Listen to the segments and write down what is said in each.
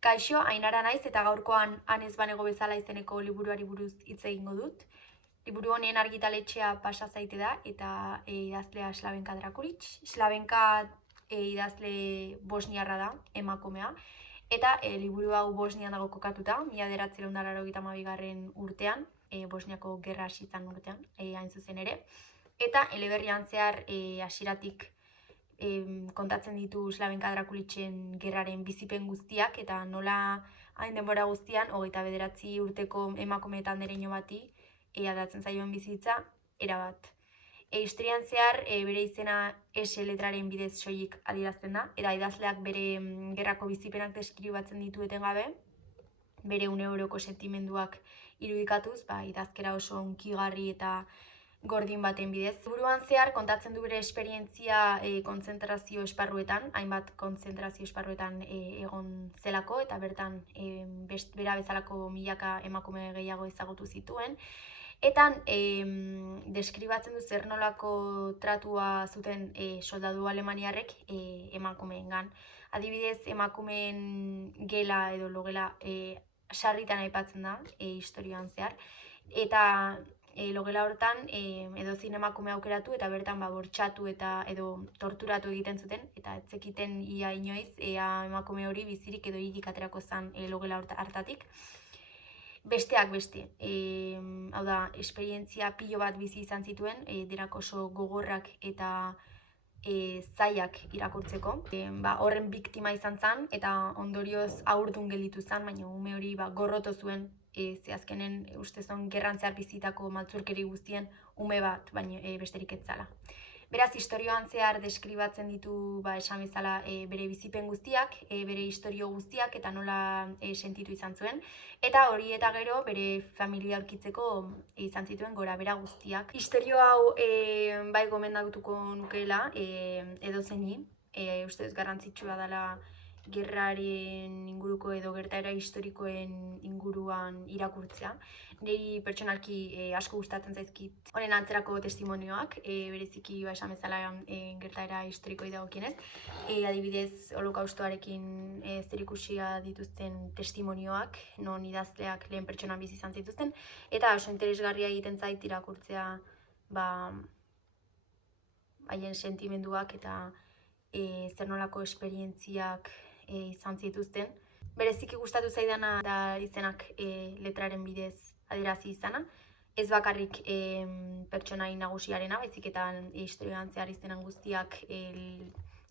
Kaixo, Ainara naiz eta gaurkoan Han ez banego bezala izeneko liburuari buruz hitz egingo dut. Liburu honen argitaletxea Pasa zaite da eta idazlea Slavenka Drakulic. Slavenka idazle bosniarra da, emakumea. Eta liburu hau Bosnian dago kokatuta, 1982 urtean, Bosniako gerra hasi zen urtean, hain zuzen ere. Eta eleberrian zehar hasieratik kontatzen ditu Slavenka Drakulicen gerraren bizipen guztiak eta nola hain denbora guztian 29 urteko emakume tandereño bati aldatzen zaioen bizitza erabat. Historian zehar bere izena S letraren bidez soilik adierazten da, eta idazleak bere gerrako bizipenak deskribatzen ditu etengabe, bere uneoroko sentimenduak irudikatuz, idazkera oso hunkigarri eta gordin baten bidez. Liburuan zehar kontatzen du bere esperientzia kontzentrazio esparruetan, hainbat kontzentrazio esparruetan egon zelako, eta bertan bera bezalako milaka emakume gehiago ezagutu zituen. Eta deskribatzen du zer nolako tratua zuten soldadu alemaniarrek emakumeengan. Adibidez, emakumeen gela edo logela sarritan aipatzen da historian zehar. Eta logela hortan edozin emakume aukeratu eta bertan bortxatu eta edo torturatu egiten zuten, eta ez zekiten ia inoiz emakume hori bizirik edo hilik aterako zen logela hartatik. Besteak beste, hau da, esperientzia pilo bat bizi izan zituen, denak oso gogorrak eta zailak irakurtzeko. Horren biktima izan zen eta ondorioz haurdun gelditu zen, baina ume hori gorroto zuen, ze azkenen ustezon gerran zehar bizitako maltzurkeri guztien ume bat, baina besterik ez zala. Beraz, historioan zehar deskribatzen ditu esan bezala bere bizipen guztiak, bere historio guztiak eta nola sentitu izan zuen. Eta hori eta gero bere familia aurkitzeko izan zituen gora bera guztiak. Historio hau bai gomendatuko nukeela edozeini, ustez garrantzitsua dela gerraren inguruko edo gertaera historikoen inguruan irakurtzea. Niri pertsonalki asko gustatzen zaizkit honen antzerako testimonioak, bereziki esan bezala gertaera historikoi dagokienez. Adibidez, holokaustoarekin zerikusia dituzten testimonioak, non idazleak lehen pertsonan bizi izan zituzten, eta oso interesgarria egiten zait irakurtzea haien sentimenduak eta zer nolako esperientziak izan zituzten. Bereziki gustatu zaidana da izenak letraren bidez adierazi izana. Ez bakarrik pertsonai nagusiarena, baizik eta historian zehar izenan guztiak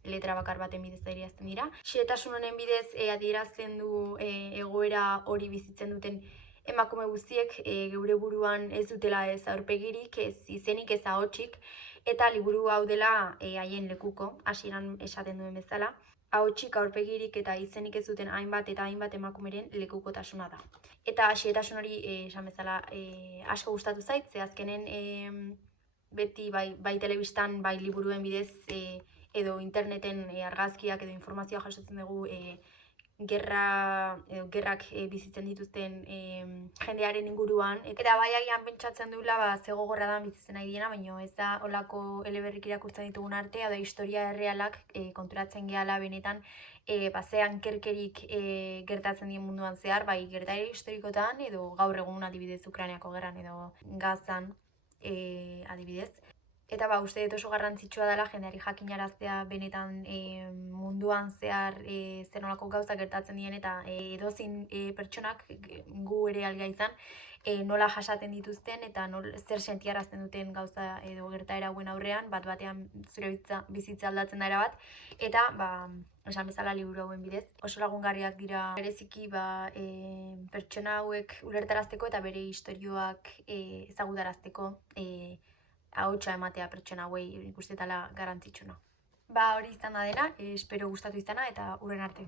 letra bakar baten bidez adierazten dira. Xehetasun honen bidez adierazten du egoera hori bizitzen duten emakume guztiek geure buruan ez dutela ez aurpegirik, ez izenik, ez ahotsik, eta liburu hau dela haien lekuko, hasieran esaten duen bezala. Ahotsik, aurpegirik eta izenik ez duten hainbat eta hainbat emakumeren lekukotasuna da. Eta xehetasun hori esan bezala asko gustatu zait, ze azkenen beti bai telebistan, bai liburuen bidez edo interneten argazkiak edo informazioa jasotzen dugu gerrak bizitzen dituzten jendearen inguruan. Eta bai agian pentsatzen duela ze gogorra da bizitzen nahi diena, baina ez da olako eleberrik irakurtzen ditugun arte, da historia errealak konturatzen gehala benetan zean kerkerik gertatzen dien munduan zehar, bai gertaera historikotan edo gaur egun adibidez Ukrainiako gerran edo Gazan adibidez. Eta uste dut oso garrantzitsua dela jendeari jakinaraztea benetan munduan zehar zer nolako gauza gertatzen dien eta edozein pertsonak gu ere alga izan nola jasaten dituzten eta zer sentiarazten duten gauza edo gertaera hauen aurrean, batean zure bizitza aldatzen da erabat, eta esan bezala liburu hauen bidez. Oso lagungarriak dira bereziki pertsona hauek ulertarazteko eta bere istorioak ezagutarazteko ahotsa ematea pertsona hauei ikustetala garrantzitsuna. Hori izan da dena, espero gustatu izana eta hurren arte.